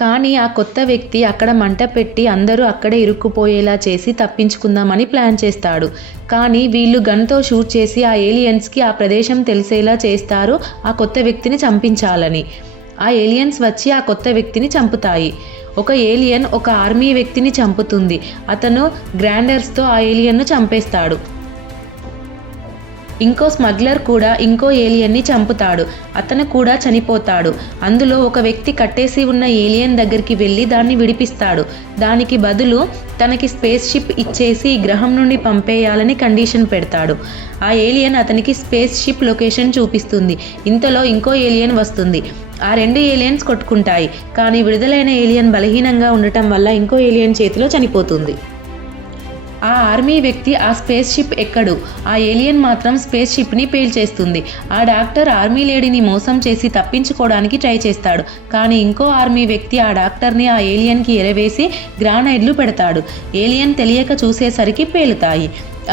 కానీ ఆ కొత్త వ్యక్తి అక్కడ మంట పెట్టి అందరూ అక్కడే ఇరుక్కుపోయేలా చేసి తప్పించుకుందామని ప్లాన్ చేస్తాడు. కానీ వీళ్ళు గన్తో షూట్ చేసి ఆ ఏలియన్స్కి ఆ ప్రదేశం తెలిసేలా చేస్తారు ఆ కొత్త వ్యక్తిని చంపించాలని. ఆ ఏలియన్స్ వచ్చి ఆ కొత్త వ్యక్తిని చంపుతాయి. ఒక ఏలియన్ ఒక ఆర్మీ వ్యక్తిని చంపుతుంది. అతను గ్రాండర్స్తో ఆ ఏలియన్ను చంపేస్తాడు. ఇంకో స్మగ్లర్ కూడా ఇంకో ఏలియన్ని చంపుతాడు. అతను కూడా చనిపోతాడు. అందులో ఒక వ్యక్తి కట్టేసి ఉన్న ఏలియన్ దగ్గరికి వెళ్ళి దాన్ని విడిపిస్తాడు. దానికి బదులు తనకి స్పేస్ షిప్ ఇచ్చేసి ఈ గ్రహం నుండి పంపేయాలని కండిషన్ పెడతాడు. ఆ ఏలియన్ అతనికి స్పేస్ షిప్ లొకేషన్ చూపిస్తుంది. ఇంతలో ఇంకో ఏలియన్ వస్తుంది. ఆ 2 ఏలియన్స్ కొట్టుకుంటాయి. కానీ విడుదలైన ఏలియన్ బలహీనంగా ఉండటం వల్ల ఇంకో ఏలియన్ చేతిలో చనిపోతుంది. ఆ ఆర్మీ వ్యక్తి ఆ స్పేస్ షిప్ ఎక్కడు. ఆ ఏలియన్ మాత్రం స్పేస్ షిప్ని పేల్చేస్తుంది. ఆ డాక్టర్ ఆర్మీ లేడీని మోసం చేసి తప్పించుకోవడానికి ట్రై చేస్తాడు. కానీ ఇంకో ఆర్మీ వ్యక్తి ఆ డాక్టర్ని ఆ ఏలియన్కి ఎరవేసి గ్రానైడ్లు పెడతాడు. ఏలియన్ తెలియక చూసేసరికి పేలుతాయి.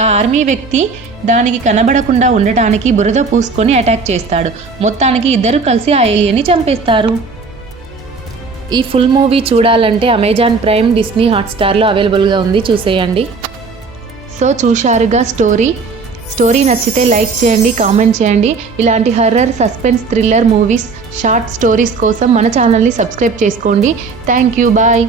ఆ ఆర్మీ వ్యక్తి దానికి కనబడకుండా ఉండటానికి బురద పూసుకొని అటాక్ చేస్తాడు. మొత్తానికి ఇద్దరు కలిసి ఆ ఏలియన్ని చంపేస్తారు. ఈ ఫుల్ మూవీ చూడాలంటే అమెజాన్ ప్రైమ్, డిస్నీ హాట్స్టార్లో అవైలబుల్గా ఉంది, చూసేయండి. సో చూశారుగా స్టోరీ నచ్చితే లైక్ చేయండి, కామెంట్ చేయండి. ఇలాంటి horror, suspense, thriller movies, short stories కోసం మన ఛానల్ని సబ్స్క్రైబ్ చేసుకోండి. Thank you, bye.